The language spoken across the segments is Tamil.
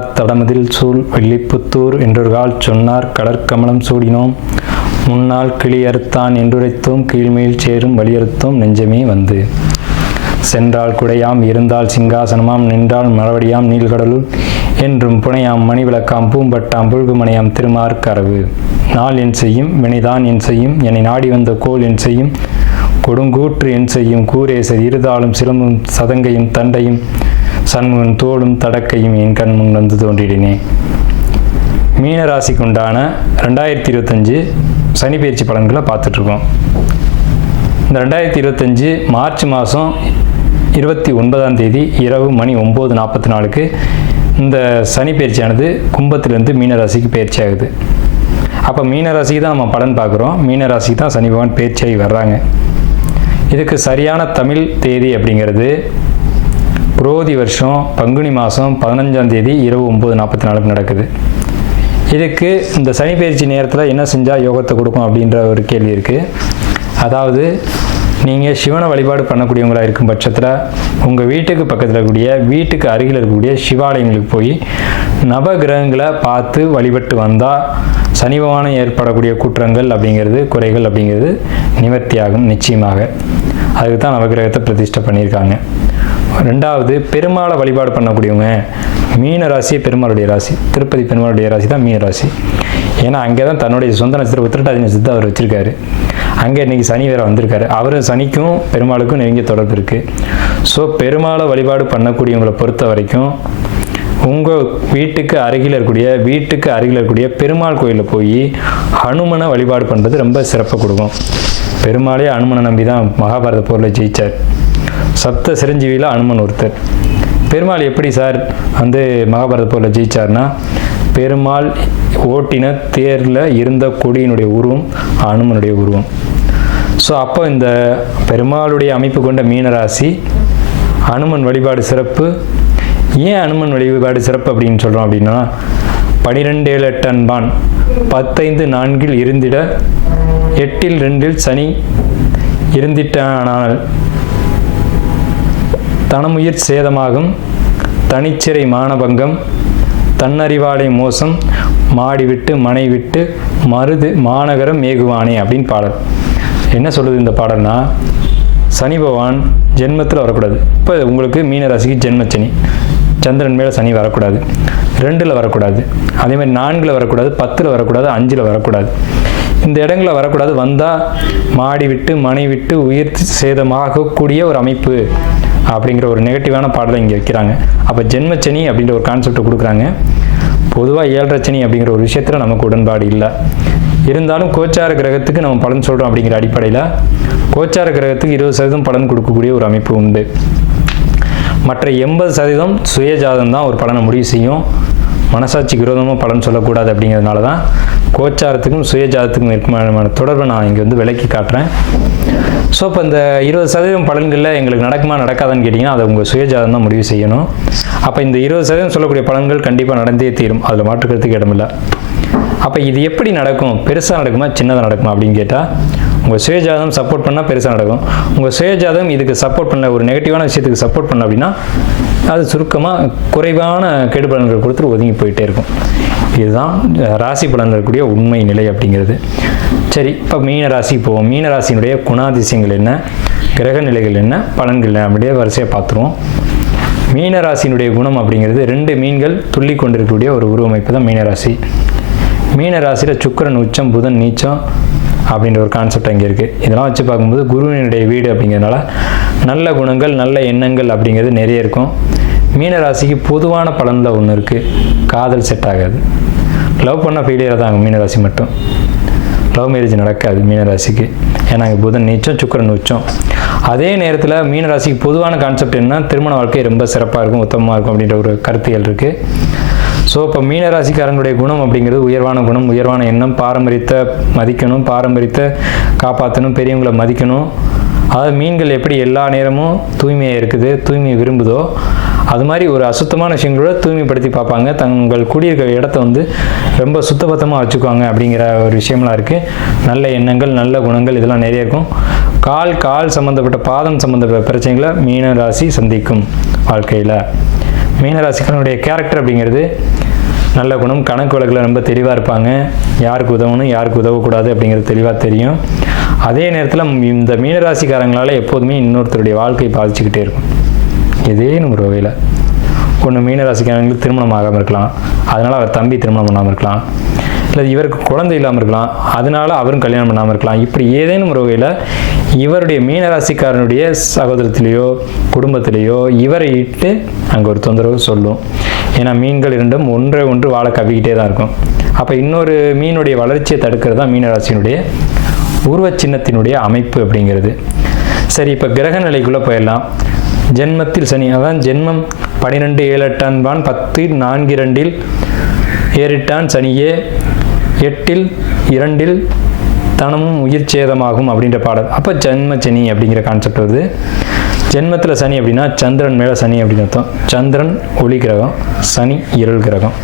வல்லார் தடமதில் சூழ் வெள்ளிப்புத்தூர் என்றொருகால் சொன்னார் கடற்கமலம் சூடினோம் முன்னால் கிளியறுத்தான் என்றுரைத்தோம் கீழ்மேல் சேரும் வலியுறுத்தோம் நெஞ்சமே வந்து சென்றால் குடையாம் இருந்தால் சிங்காசனமாம் நின்றால் மறுபடியாம் நீள்கடலுள் என்றும் புனையாம் மணிவிளக்காம் பூம்பட்டாம் புழுகுமனையாம் திருமார்கரவு நாள் என் செய்யும் வினைதான் என் செய்யும் என்னை நாடி வந்த கோல் என் செய்யும் கொடுங்கூற்று என் செய்யும் கூரேசர் இருதாலும் சிலம்பும் சதங்கையும் தண்டையும் சண்முகன் தோளும் தடக்கையும் என் கண் முன் வந்து தோன்றிடினே. மீனராசிக்கு உண்டான 2025 சனி பயிற்சி பலன்களை பார்த்துட்ருக்கோம். இந்த 2025 மார்ச் மாதம் 29ஆம் தேதி இரவு மணி 9:44 இந்த சனி பயிற்சியானது கும்பத்திலிருந்து மீனராசிக்கு பயிற்சி ஆகுது. அப்போ மீனராசிக்கு தான் நம்ம பலன் பார்க்குறோம். மீனராசிக்கு தான் சனி பகவான் பயிற்சியாகி வர்றாங்க. இதுக்கு சரியான தமிழ் தேதி அப்படிங்கிறது குரோதி வருஷம் பங்குனி மாதம் 15ஆம் தேதி இரவு 9:44 நடக்குது. இதுக்கு இந்த சனி பயிற்சி நேரத்தில் என்ன செஞ்சால் யோகத்தை கொடுக்கும் அப்படின்ற ஒரு கேள்வி இருக்குது. அதாவது நீங்கள் சிவனை வழிபாடு பண்ணக்கூடியவங்களாக இருக்கும் பட்சத்தில் உங்கள் வீட்டுக்கு பக்கத்தில் இருக்கக்கூடிய வீட்டுக்கு அருகில் இருக்கக்கூடிய சிவாலயங்களுக்கு போய் நவகிரகங்களை பார்த்து வழிபட்டு வந்தால் சனி பகவானம் ஏற்படக்கூடிய குற்றங்கள் அப்படிங்கிறது குறைகள் அப்படிங்கிறது நிவர்த்தியாகும் நிச்சயமாக. அதுக்கு தான் நவகிரகத்தை பிரதிஷ்டை பண்ணியிருக்காங்க. ரெண்டாவது, பெருமாளை வழிபாடு பண்ணக்கூடியவங்க மீன ராசி பெருமாளுடைய ராசி, திருப்பதி பெருமாளுடைய ராசி தான் மீன ராசி. ஏன்னா அங்கே தான் தன்னுடைய சொந்த நட்சத்திரம் உத்திரட்டாதி நட்சத்திரத்தை அவர் வச்சுருக்காரு. அங்கே இன்றைக்கி சனி வேறு வந்திருக்காரு. அவர் சனிக்கும் பெருமாளுக்கும் நெருங்கிய தொடர்பு இருக்குது. ஸோ பெருமாளை வழிபாடு பண்ணக்கூடியவங்களை பொறுத்த வரைக்கும் உங்கள் வீட்டுக்கு அருகில் இருக்கக்கூடிய பெருமாள் கோயிலில் போய் ஹனுமனை வழிபாடு பண்ணுறது ரொம்ப சிறப்பு கொடுக்கும். பெருமாளே ஹனுமனை நம்பி தான் மகாபாரத போரில் ஜெயித்தார். சப்த சிரஞ்சீவியில் ஹனுமன் ஒருத்தர். பெருமாள் எப்படி சார் மகாபாரத போரில் ஜெயிச்சார்னா, பெருமாள் ஓட்டின தேரில் இருந்த கொடியினுடைய உருவம் ஹனுமனுடைய உருவம். ஸோ அப்போ இந்த பெருமாளுடைய அமைப்பு கொண்ட மீனராசி ஹனுமன் வழிபாடு சிறப்பு. ஏன் ஹனுமன் வழிபாடு சிறப்பு அப்படின்னு சொல்கிறோம் அப்படின்னா, 12:7 அன்பான் 10:5 இருந்திட 8:2 சனி இருந்திட்டானால் தனமுயிர் சேதமாகும் தனிச்சிறை மானபங்கம் தன்னறிவாடை மோசம் மாடி விட்டு மனை விட்டு மருது மாநகரம் மேகுவானே அப்படின்னு பாடல். என்ன சொல்லுது இந்த பாடல்னா, சனி பகவான் ஜென்மத்தில் வரக்கூடாது. இப்போ உங்களுக்கு மீனராசிக்கு ஜென்மச்சனி, சந்திரன் மேலே சனி வரக்கூடாது, 2ல் வரக்கூடாது, அதே மாதிரி 4ல் வரக்கூடாது, 10ல் வரக்கூடாது, 5ல் வரக்கூடாது. இந்த இடங்களில் வரக்கூடாது. வந்தால் மாடி விட்டு மனை விட்டு உயிர் சேதமாகக்கூடிய ஒரு அமைப்பு அப்படிங்கிற ஒரு நெகட்டிவான பாடலை இங்கே வைக்கிறாங்க. அப்போ ஜென்மச்சனி அப்படின்ற ஒரு கான்செப்டை கொடுக்குறாங்க. பொதுவாக 7.5 சனி அப்படிங்கிற ஒரு விஷயத்தில் நமக்கு உடன்பாடு இல்லை. இருந்தாலும் கோச்சார கிரகத்துக்கு நம்ம பலன் சொல்கிறோம் அப்படிங்கிற அடிப்படையில் கோச்சார கிரகத்துக்கு 20% பலன் கொடுக்கக்கூடிய ஒரு அமைப்பு உண்டு. மற்ற 80% சுயஜாதம் தான் ஒரு பலனை முடிவு செய்யும். மனசாட்சிக்கு விரோதமாக பலன் சொல்லக்கூடாது அப்படிங்கிறதுனால தான் கோச்சாரத்துக்கும் சுயஜாதத்துக்கும் இருக்குமான தொடர்பை நான் இங்கே விளக்கி காட்டுறேன். ஸோ இப்போ இந்த 20% பலன்களில் எங்களுக்கு நடக்குமா நடக்காதான்னு கேட்டிங்கன்னா அதை உங்கள் சுயஜாதம் தான் முடிவு செய்யணும். அப்போ இந்த 20% சொல்லக்கூடிய பலன்கள் கண்டிப்பாக நடந்தே தீரும், அதில் மாற்றுக்கிறதுக்கு இடமில்லை. அப்போ இது எப்படி நடக்கும்? பெருசாக நடக்குமா சின்னதாக நடக்குமா அப்படின்னு கேட்டால், உங்கள் சுயஜாதகம் சப்போர்ட் பண்ணால் பெருசாக நடக்கும். உங்கள் சுயஜாதகம் இதுக்கு சப்போர்ட் பண்ணல, ஒரு நெகட்டிவான விஷயத்துக்கு சப்போர்ட் பண்ணல அப்படின்னா அது சுருக்கமாக குறைவான கெடு பலன்கள் கொடுத்துட்டு ஒதுங்கி போயிட்டே இருக்கும். இதுதான் ராசி பலன்கள் கூடிய உண்மை நிலை அப்படிங்கிறது. சரி, இப்போ மீன ராசிக்கு போவோம். மீன ராசியினுடைய குணாதிசயங்கள் என்ன, கிரக நிலைகள் என்ன, பலன்கள் என்ன அப்படியே வரிசையாக பார்த்துருவோம். மீனராசியினுடைய குணம் அப்படிங்கிறது 2 மீன்கள் துள்ளி கொண்டிருக்கக்கூடிய ஒரு உருவமைப்பு தான் மீனராசி. மீனராசியில் சுக்கிரன் உச்சம், புதன் நீச்சம் அப்படின்ற ஒரு கான்செப்ட் அங்கே இருக்குது. இதெல்லாம் வச்சு பார்க்கும்போது குருவினுடைய வீடு அப்படிங்கிறதுனால நல்ல குணங்கள் நல்ல எண்ணங்கள் அப்படிங்கிறது நிறைய இருக்கும். மீனராசிக்கு பொதுவான பலனில் ஒன்று இருக்குது, காதல் செட் ஆகாது. லவ் பண்ணால் ஃபெயிலியராக தான் ஆகும் மீனராசி மட்டும். லவ் மேரேஜ் நடக்காது மீனராசிக்கு. ஏன்னா அங்கே புதன் நீச்சம், சுக்கிரன் உச்சம். அதே நேரத்தில் மீனராசிக்கு பொதுவான கான்செப்ட் என்ன, திருமண வாழ்க்கை ரொம்ப சிறப்பாக இருக்கும், உத்தமமாக இருக்கும் அப்படின்ற ஒரு கருத்தியல் இருக்குது. ஸோ இப்போ மீனராசிக்காரங்களுடைய குணம் அப்படிங்கிறது உயர்வான குணம், உயர்வான எண்ணம், பாரம்பரியத்தை மதிக்கணும், பாரம்பரியத்தை காப்பாற்றணும், பெரியவங்களை மதிக்கணும். அதாவது மீன்கள் எப்படி எல்லா நேரமும் தூய்மையாக இருக்குது, தூய்மையை விரும்புதோ, அது மாதிரி ஒரு அசுத்தமான விஷயங்களோட தூய்மைப்படுத்தி பார்ப்பாங்க. தங்கள் குடியிருக்கிற இடத்த ரொம்ப சுத்தபத்தமாக வச்சுக்குவாங்க அப்படிங்கிற ஒரு விஷயம்லாம் இருக்குது. நல்ல எண்ணங்கள் நல்ல குணங்கள் இதெல்லாம் நிறைய இருக்கும். கால் சம்மந்தப்பட்ட பாதம் சம்மந்தப்பட்ட பிரச்சனைகளை மீன ராசி சந்திக்கும் வாழ்க்கையில். மீனராசிக்காரனுடைய கேரக்டர் அப்படிங்கிறது நல்ல குணம், கணக்கு வழக்கில் ரொம்ப தெளிவாக இருப்பாங்க, யாருக்கு உதவணும் யாருக்கு உதவக்கூடாது அப்படிங்கிறது தெளிவாக தெரியும். அதே நேரத்தில் இந்த மீனராசிக்காரங்களால் எப்போதுமே இன்னொருத்தருடைய வாழ்க்கையை பாதிச்சுக்கிட்டே இருக்கும். ஏதேனும் ஒரு வகையில் ஒன்று மீனராசிக்காரங்களுக்கு திருமணம் ஆகாமல் இருக்கலாம், அதனால் அவர் தம்பி திருமணம் பண்ணாமல் இருக்கலாம், இல்லை இவருக்கு குழந்தை இல்லாமல் இருக்கலாம், அதனால் அவரும் கல்யாணம் பண்ணாமல் இருக்கலாம். இப்படி ஏதேனும் ஒரு வகையில் இவருடைய மீனராசிக்காரனுடைய சகோதரத்திலேயோ குடும்பத்திலேயோ இவரை இட்டு அங்கே ஒரு தொந்தரவு சொல்லும். ஏன்னா மீன்கள் இரண்டும் ஒன்றை ஒன்று வாழை கவிக்கிட்டே தான் இருக்கும். அப்போ இன்னொரு மீனுடைய வளர்ச்சியை தடுக்கிறது தான் மீனராசியினுடைய உருவ சின்னத்தினுடைய அமைப்பு அப்படிங்கிறது. சரி, இப்போ கிரக நிலைக்குள்ளே போயிடலாம். ஜென்மத்தில் சனி, அதான் ஜென்மம் 12 7 8 10 4 2 ஏறிட்டான் சனியே 8 2 தனமும் உயிர் சேதமாகும் அப்படின்ற பாடல். அப்போ ஜென்ம சனி அப்படிங்கிற கான்செப்ட் வருது. ஜென்மத்தில் சனி அப்படின்னா சந்திரன் மேலே சனி அப்படின்னு அர்த்தம். சந்திரன் ஒளி கிரகம், சனி இருள் கிரகம்.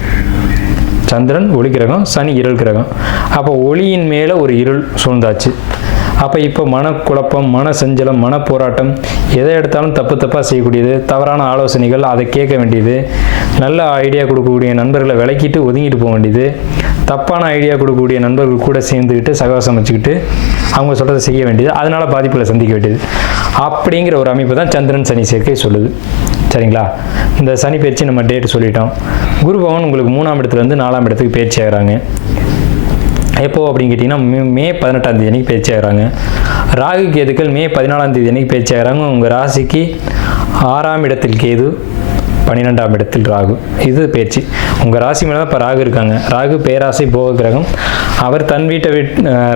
சந்திரன் ஒளி கிரகம், சனி இருள் கிரகம். அப்போ ஒளியின் மேலே ஒரு இருள் சூழ்ந்தாச்சு. அப்போ இப்போ மனக்குழப்பம், மன சஞ்சலம், மன போராட்டம், எதை எடுத்தாலும் தப்பாக செய்யக்கூடியது, தவறான ஆலோசனைகள், அதை கேட்க வேண்டியது, நல்ல ஐடியா கொடுக்கக்கூடிய நண்பர்களை விலக்கிட்டு ஒதுங்கிட்டு போக வேண்டியது, தப்பான ஐடியா கொடுக்கக்கூடிய நண்பர்கள் கூட சேர்ந்துக்கிட்டு சகவாசம் வச்சுக்கிட்டு அவங்க சொல்கிறத செய்ய வேண்டியது, அதனால் பாதிப்புகளை சந்திக்க வேண்டியது அப்படிங்கிற ஒரு அமைப்பு தான் சந்திரன் சனி சேர்க்கை சொல்லுது. சரிங்களா? இந்த சனி பயிற்சி நம்ம டேட்டு சொல்லிட்டோம். குரு பகவான் உங்களுக்கு 3ஆம் இடத்துலேருந்து 4ஆம் இடத்துக்கு பயிற்சி ஆகிறாங்க. எப்போ அப்படின்னு கேட்டிங்கன்னா மே 18ஆம் தேதி அன்றைக்கி பயிற்சி ஆகிறாங்க. ராகு கேதுக்கள் மே 14ஆம் தேதி அன்றைக்கி பயிற்சி ஆகிறாங்க. உங்கள் ராசிக்கு 6ஆம் இடத்தில் கேது, 12ஆம் இடத்தில் ராகு. இது பயிற்சி. உங்கள் ராசி மேலே தான் இப்போ ராகு இருக்காங்க. ராகு பேராசை போக கிரகம். அவர் தன்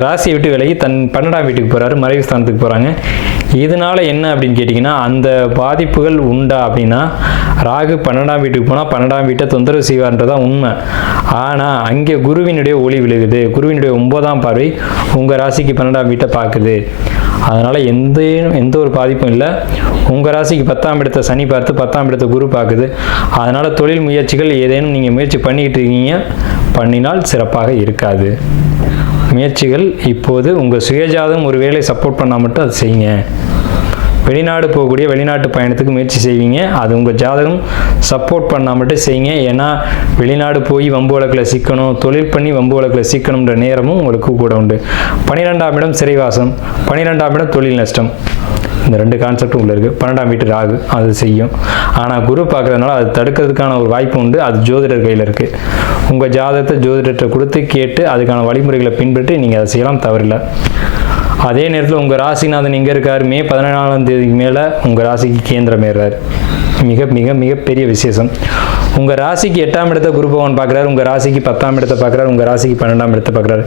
ராசியை விட்டு விலகி தன் 12ஆம் வீட்டுக்கு போகிறாரு, மறைவு ஸ்தானத்துக்கு போகிறாங்க. இதனால் என்ன அப்படின்னு கேட்டிங்கன்னா அந்த பாதிப்புகள் உண்டா அப்படின்னா ராகு 12ஆம் வீட்டுக்கு போனால் 12ஆம் வீட்டை தொந்தரவு செய்வார்ன்றதான் உண்மை. ஆனால் அங்கே குருவினுடைய ஒளி விழுகுது. குருவினுடைய 9ஆம் பார்வை உங்கள் ராசிக்கு 12ஆம் வீட்டை பார்க்குது. அதனால் எந்த ஒரு பாதிப்பும் இல்லை. உங்கள் ராசிக்கு 10ஆம் இடத்தை சனி பார்த்து 10ஆம் இடத்தை குரு பார்க்குது. அதனால் தொழில் முயற்சிகள் ஏதேனும் நீங்கள் முயற்சி பண்ணிக்கிட்டு இருக்கீங்க, பண்ணினால் சிறப்பாக இருக்காது. முயற்சிகள் இப்போது உங்கள் சுயஜாதம் ஒரு வேளை சப்போர்ட் பண்ணால் மட்டும் அது செய்யுங்க. வெளிநாடு போகக்கூடிய வெளிநாட்டு பயணத்துக்கு முயற்சி செய்வீங்க, அது உங்கள் ஜாதகம் சப்போர்ட் பண்ணால் மட்டும் செய்யுங்க. ஏன்னா வெளிநாடு போய் வம்பு வழக்கில் சிக்கணும், தொழில் பண்ணி வம்பு வழக்கில் சிக்கணுன்ற நேரமும் உங்களுக்கு கூட உண்டு. 12ஆம் இடம் சிறைவாசம், 12ஆம் இடம் தொழில் நஷ்டம். இந்த 2 கான்செப்டும் உள்ள இருக்குது. 12ஆம் வீட்டு ராகு அது செய்யும். ஆனால் குரு பார்க்கறதுனால அது தடுக்கிறதுக்கான ஒரு வாய்ப்பு உண்டு. அது ஜோதிடர் கையில் இருக்குது. உங்கள் ஜாதகத்தை ஜோதிடத்தை கொடுத்து கேட்டு அதுக்கான வழிமுறைகளை பின்பற்றி நீங்கள் அதை செய்யலாம், தவறில்லை. அதே நேரத்தில் உங்கள் ராசிநாதன் எங்கே இருக்கார்? மே 14ஆம் தேதிக்கு மேலே உங்கள் ராசிக்கு கேந்திரம் ஏறார். மிக மிக மிகப்பெரிய விசேஷம். உங்கள் ராசிக்கு 8ஆம் இடத்தை குரு பகவான் பார்க்குறாரு, உங்கள் ராசிக்கு 10ஆம் இடத்தை பார்க்குறாரு, உங்கள் ராசிக்கு 12ஆம் இடத்தை பார்க்குறாரு.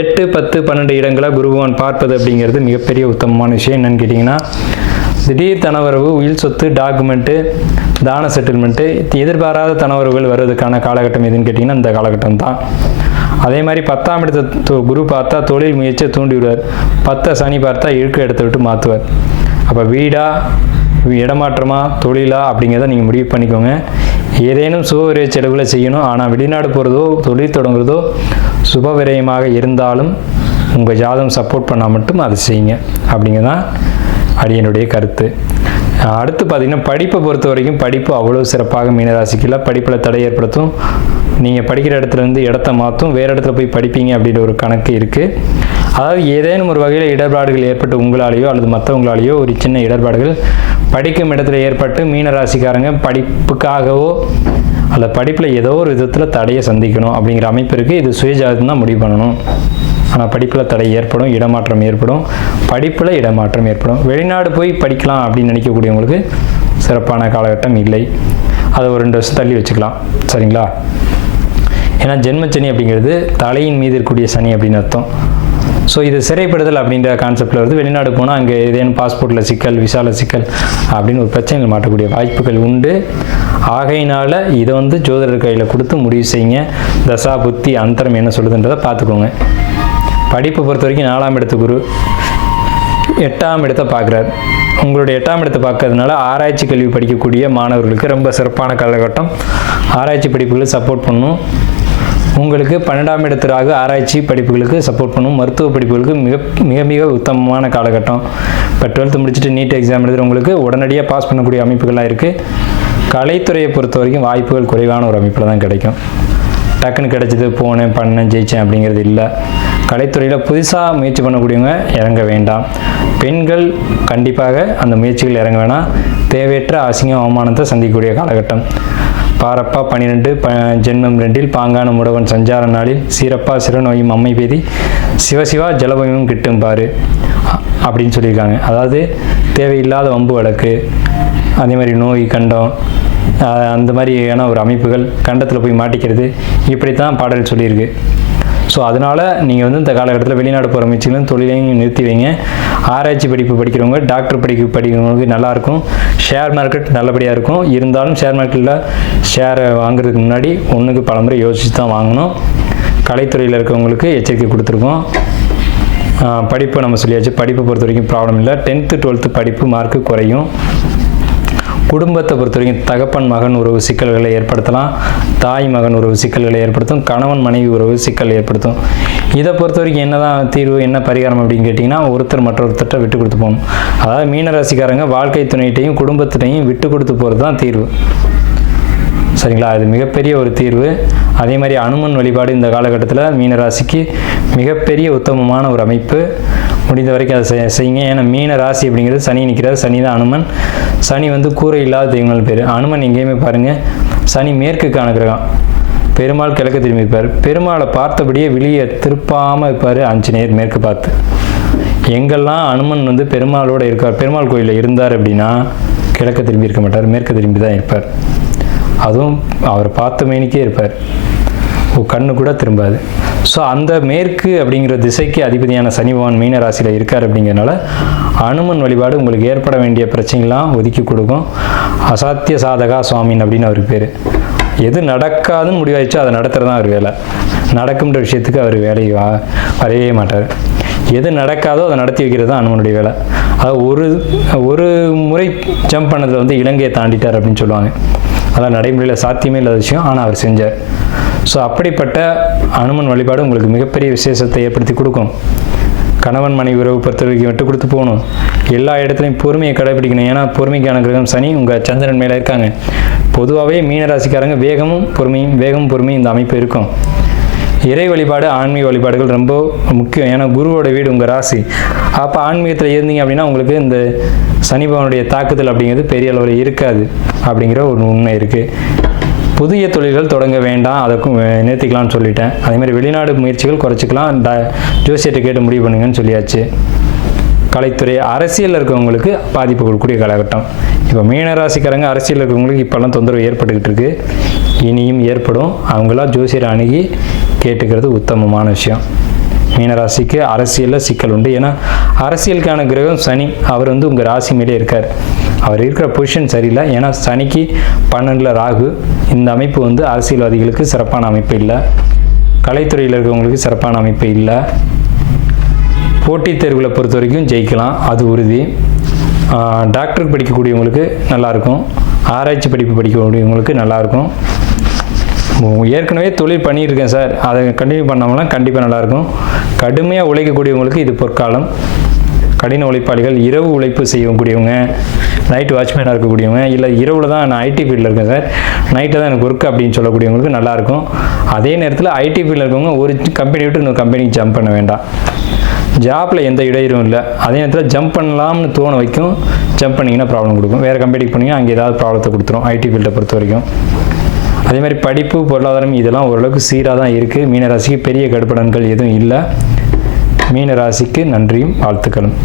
8, 10, 12 இடங்களை குரு பகவான் பார்ப்பது அப்படிங்கிறது மிகப்பெரிய உத்தமமான விஷயம். என்னன்னு கேட்டிங்கன்னா திடீர் தனவரவு, உயில் சொத்து, டாக்குமெண்ட்டு, தான செட்டில்மெண்ட்டு, எதிர்பாராத தனவரவுகள் வருவதற்கான காலகட்டம் எதுன்னு கேட்டிங்கன்னா இந்த காலகட்டம் தான். அதே மாதிரி 10ஆம் இடத்தை குரு பார்த்தா தொழில் முயற்சியை தூண்டி விடுவார். 10 சனி பார்த்தா இழுக்க இடத்தை விட்டு மாற்றுவார். அப்போ வீடா, இடமாற்றமா, தொழிலா அப்படிங்கிறத நீங்கள் முடிவு பண்ணிக்கோங்க. ஏதேனும் சுபவிரய செலவுகளை செய்யணும். ஆனால் வெளிநாடு போகிறதோ தொழில் தொடங்குறதோ சுப விரயமாக இருந்தாலும் உங்கள் ஜாதகம் சப்போர்ட் பண்ணால் மட்டும் அதை செய்யுங்க அப்படிங்கிறதான் அடியனுடைய கருத்து. அடுத்து பார்த்திங்கன்னா படிப்பை பொறுத்த வரைக்கும் படிப்பு அவ்வளோ சிறப்பாக மீனராசிக்கல. படிப்பில் தடை ஏற்படுத்தும். நீங்கள் படிக்கிற இடத்துலேருந்து இடத்த மாற்றும், வேறு இடத்துல போய் படிப்பீங்க அப்படின்ற ஒரு கணக்கு இருக்குது. அதாவது ஏதேனும் ஒரு வகையில் இடர்பாடுகள் ஏற்பட்டு உங்களாலேயோ அல்லது மற்றவங்களாலேயோ ஒரு சின்ன இடர்பாடுகள் படிக்கும் இடத்துல ஏற்பட்டு மீனராசிக்காரங்க படிப்புக்காகவோ அல்ல படிப்பில் ஏதோ ஒரு விதத்தில் தடையை சந்திக்கணும் அப்படிங்கிற அமைப்பு இருக்குது. இது சுயஜாதகம் தான் முடிவு பண்ணணும். ஆனால் படிப்பில் தடை ஏற்படும், இடமாற்றம் ஏற்படும், படிப்பில் இடமாற்றம் ஏற்படும். வெளிநாடு போய் படிக்கலாம் அப்படின்னு நினைக்கக்கூடியவங்களுக்கு சிறப்பான காலகட்டம் இல்லை. அதை ஒரு 2 வருஷம் தள்ளி வச்சுக்கலாம். சரிங்களா? ஏன்னா ஜென்மச்சனி அப்படிங்கிறது தலையின் மீது இருக்கக்கூடிய சனி அப்படின்னு அர்த்தம். ஸோ இது சிறைப்படுதல் அப்படின்ற கான்செப்டில் வருது. வெளிநாடு போனால் அங்கே ஏதேனும் பாஸ்போர்ட்டில் சிக்கல், விசால சிக்கல் அப்படின்னு ஒரு பிரச்சனைகள் மாட்டக்கூடிய வாய்ப்புகள் உண்டு. ஆகையினால் இதை ஜோதிடர் கையில் கொடுத்து முடிவு செய்யுங்க. தசா புத்தி அந்தரம் என்ன சொல்லுதுன்றதை பார்த்துக்கோங்க. படிப்பை பொறுத்த வரைக்கும் 4ஆம் இடத்து குரு 8ஆம் இடத்தை பார்க்குறாரு. உங்களுடைய 8ஆம் இடத்தை பார்க்கறதுனால ஆராய்ச்சி கல்வி படிக்கக்கூடிய மாணவர்களுக்கு ரொம்ப சிறப்பான காலகட்டம். ஆராய்ச்சி படிப்புகளுக்கு சப்போர்ட் பண்ணும். உங்களுக்கு 12ஆம் இடத்திற்காக ஆராய்ச்சி படிப்புகளுக்கு சப்போர்ட் பண்ணும். மருத்துவ படிப்புகளுக்கு மிக மிக உத்தமமான காலகட்டம். இப்போ 12th முடிச்சுட்டு நீட் எக்ஸாம் எழுதுகிறவங்களுக்கு உடனடியாக பாஸ் பண்ணக்கூடிய அமைப்புகள்லாம் இருக்குது. கலைத்துறையை பொறுத்த வரைக்கும் வாய்ப்புகள் குறைவான ஒரு அமைப்பில் தான் கிடைக்கும். டக்குன்னு கிடைச்சது போனேன் பண்ணேன் ஜெயித்தேன் அப்படிங்கிறது இல்லை. கலைத்துறையில் புதுசாக முயற்சி பண்ணக்கூடியவங்க இறங்க வேண்டாம். பெண்கள் கண்டிப்பாக அந்த முயற்சிகள் இறங்க வேணாம். தேவையற்ற அசிங்கம் அவமானத்தை சந்திக்கக்கூடிய காலகட்டம். பாரப்பா 12 ஜென்மம் 2 பாங்கான முடவன் சஞ்சார நாளில் சீரப்பா சிறுநோயும் அம்மை பேதி சிவசிவா ஜலபயமும் கிட்டும் பாரு அப்படின்னு சொல்லியிருக்காங்க. அதாவது தேவையில்லாத வம்பு வழக்கு, அதே மாதிரி நோய் கண்டம், அந்த மாதிரியான ஒரு அமைப்புகள், கண்டத்தில் போய் மாட்டிக்கிறது, இப்படி தான் பாடல் சொல்லியிருக்கு. ஸோ அதனால் நீங்கள் வந்து இந்த காலகட்டத்தில் வெளிநாடு போகிற முயற்சிகளும் தொழிலையும் நிறுத்தி வைங்க. ஆராய்ச்சி படிப்பு படிக்கிறவங்க, டாக்டர் படிக்கிறவங்களுக்கு நல்லாயிருக்கும். ஷேர் மார்க்கெட் நல்லபடியாக இருக்கும். இருந்தாலும் ஷேர் மார்க்கெட்டில் ஷேரை வாங்குறதுக்கு முன்னாடி ஒன்றுக்கு பலமுறை யோசித்து தான் வாங்கணும். கலைத்துறையில் இருக்கவங்களுக்கு எச்சரிக்கை கொடுத்துருக்கோம். படிப்பு நம்ம சொல்லியாச்சு. படிப்பை பொறுத்த வரைக்கும் ப்ராப்ளம் இல்லை. 10th 12th படிப்பு மார்க்கு குறையும். குடும்பத்தை பொறுத்த வரைக்கும் தகப்பன் மகன் உறவு சிக்கல்களை ஏற்படுத்தலாம். தாய் மகன் உறவு சிக்கல்களை ஏற்படுத்தும். கணவன் மனைவி உறவு சிக்கல் ஏற்படுத்தும். இதை பொறுத்த வரைக்கும் என்னதான் தீர்வு, என்ன பரிகாரம் அப்படின்னு கேட்டிங்கன்னா, ஒருத்தர் மற்றொருத்தர்கிட்ட விட்டு கொடுத்து போகணும். அதாவது மீனராசிக்காரங்க வாழ்க்கை துணையிட்டையும் குடும்பத்திட்டையும் விட்டு கொடுத்து போகிறது தான் தீர்வு. சரிங்களா? அது மிகப்பெரிய ஒரு தீர்வு. அதே மாதிரி அனுமன் வழிபாடு இந்த காலகட்டத்தில் மீனராசிக்கு மிகப்பெரிய உத்தமமான ஒரு அமைப்பு. முடிந்த வரைக்கும் அதை செய்யுங்க. ஏன்னா மீன ராசி அப்படிங்கிறது சனி நிற்கிறார். சனி தான் அனுமன். சனி வந்து கூரை இல்லாத தெய்வங்கள் பேர். அனுமன் எங்கேயுமே பாருங்கள், சனி மேற்குக்கான கிரகம். பெருமாள் கிழக்கு திரும்பி இருப்பார். பெருமாளை பார்த்தபடியே வெளியே திருப்பாமல் இருப்பார் ஆஞ்சநேயர் மேற்கு பார்த்து. எங்கெல்லாம் அனுமன் வந்து பெருமாளோடு இருக்கார், பெருமாள் கோயிலில் இருந்தார் அப்படின்னா கிழக்கு திரும்பி இருக்க மாட்டார், மேற்கு திரும்பி தான் இருப்பார். அதுவும் அவர் பார்த்த மேனிக்கே இருப்பார், கண்ணு கூட திரும்பாது. ஸோ அந்த மேற்கு அப்படிங்கிற திசைக்கு அதிபதியான சனி பகவான் மீன ராசியில் இருக்கார். அப்படிங்கிறனால அனுமன் வழிபாடு உங்களுக்கு ஏற்பட வேண்டிய பிரச்சனைகள்லாம் ஒதுக்கி கொடுக்கும். அசாத்திய சாதகா சுவாமின் அப்படின்னு அவருக்கு பேர். எது நடக்காதுன்னு முடிவாயிடுச்சோ அதை நடத்துறது தான் அவர் வேலை. நடக்கும்ன்ற விஷயத்துக்கு அவர் வேலையை வரையவே மாட்டார். எது நடக்காதோ அதை நடத்தி வைக்கிறது தான் அனுமனுடைய வேலை. அது ஒரு முறை ஜம்ப் பண்ணதில் வந்து இலங்கையை தாண்டிட்டார் அப்படின்னு சொல்லுவாங்க. அதெல்லாம் நடைமுறையில் சாத்தியமே இல்லாத விஷயம், ஆனால் அவர் செஞ்சார். ஸோ அப்படிப்பட்ட அனுமன் வழிபாடு உங்களுக்கு மிகப்பெரிய விசேஷத்தை ஏற்படுத்தி கொடுக்கும். கணவன் மனைவி உறவு பொறுத்த வரைக்கும் விட்டு கொடுத்து போகணும். எல்லா இடத்துலையும் பொறுமையை கடைபிடிக்கணும். ஏன்னா பொறுமைக்கான கிரகம் சனி உங்கள் சந்திரன் மேலே இருக்காங்க. பொதுவாகவே மீனராசிக்காரங்க வேகமும் பொறுமையும் இந்த அமைப்பு இருக்கும். இறை வழிபாடு, ஆன்மீக வழிபாடுகள் ரொம்ப முக்கியம். ஏன்னா குருவோட வீடு உங்கள் ராசி. அப்போ ஆன்மீகத்தில் இருந்தீங்க அப்படின்னா உங்களுக்கு இந்த சனி பகவானுடைய தாக்குதல் அப்படிங்கிறது பெரிய அளவில் இருக்காது அப்படிங்கிற ஒரு உண்மை இருக்குது. புதிய தொழில்கள் தொடங்க வேண்டாம், அதற்கும் நிறுத்திக்கலாம்னு சொல்லிட்டேன். அதேமாதிரி வெளிநாடு முயற்சிகள் குறைச்சிக்கலாம். ஜோசியத்தை கேட்டு முடிவு பண்ணுங்கன்னு சொல்லியாச்சு. கலைத்துறை, அரசியலில் இருக்கவங்களுக்கு பாதிப்பு கொடுக்கக்கூடிய காலகட்டம். இப்போ மீனராசிக்காரங்க அரசியலில் இருக்கவங்களுக்கு இப்போல்லாம் தொந்தரவு ஏற்பட்டுக்கிட்டு இருக்கு, இனியும் ஏற்படும். அவங்களாம் ஜோசியரை அணுகி கேட்டுக்கிறது உத்தமமான விஷயம். மீனராசிக்கு அரசியலில் சிக்கல் உண்டு. ஏன்னா அரசியலுக்கான கிரகம் சனி, அவர் வந்து உங்கள் ராசி மேலே இருக்கார். அவர் இருக்கிற பொசிஷன் சரியில்லை. ஏன்னா சனிக்கு 12ல் ராகு. இந்த அமைப்பு வந்து அரசியல்வாதிகளுக்கு சிறப்பான அமைப்பு இல்லை. கலைத்துறையில் இருக்கிறவங்களுக்கு சிறப்பான அமைப்பு இல்லை. போட்டித் தேர்வுகளை பொறுத்த வரைக்கும் ஜெயிக்கலாம், அது உறுதி. டாக்டருக்கு படிக்கக்கூடியவங்களுக்கு நல்லாயிருக்கும். ஆராய்ச்சி படிப்பு படிக்கக்கூடியவங்களுக்கு நல்லாயிருக்கும். ஏற்கனவே தொழில் பண்ணியிருக்கேன் சார், அதை கண்டினியூ பண்ணோம்னா கண்டிப்பாக நல்லாயிருக்கும். கடுமையாக உழைக்கக்கூடியவங்களுக்கு இது பொற்காலம். கடின உழைப்பாளிகள், இரவு உழைப்பு செய்யக்கூடியவங்க, நைட்டு வாட்ச்மேனாக இருக்கக்கூடியவங்க, இல்லை இரவில் தான் நான் ஐடி ஃபீல்டில் இருக்கேன் சார், நைட்டில் தான் எனக்கு ஒர்க் அப்படின்னு சொல்லக்கூடியவங்களுக்கு நல்லாயிருக்கும். அதே நேரத்தில் ஐடி ஃபீல்டில் இருக்கவங்க ஒரு கம்பெனி விட்டு இன்னொரு கம்பெனிக்கு ஜம்ப் பண்ண வேண்டாம். ஜாப்பில் எந்த இடையூறும் இல்லை. அதே நேரத்தில் ஜம்ப் பண்ணலாம்னு தோண வைக்கும். ஜம்ப் பண்ணிங்கன்னா ப்ராப்ளம் கொடுக்கும். வேறு கம்பெனிக்கு போனீங்கன்னா அங்கே ஏதாவது ப்ராப்ளத்தை கொடுத்துரும் ஐடி ஃபீல்டை பொறுத்த வரைக்கும். அதே மாதிரி படிப்பு, பொருளாதாரம் இதெல்லாம் ஓரளவுக்கு சீராக தான் இருக்குது. மீனராசிக்கு பெரிய கடுப்படன்கள் எதுவும் இல்லை. மீனராசிக்கு நன்றியும் வாழ்த்துக்களும்.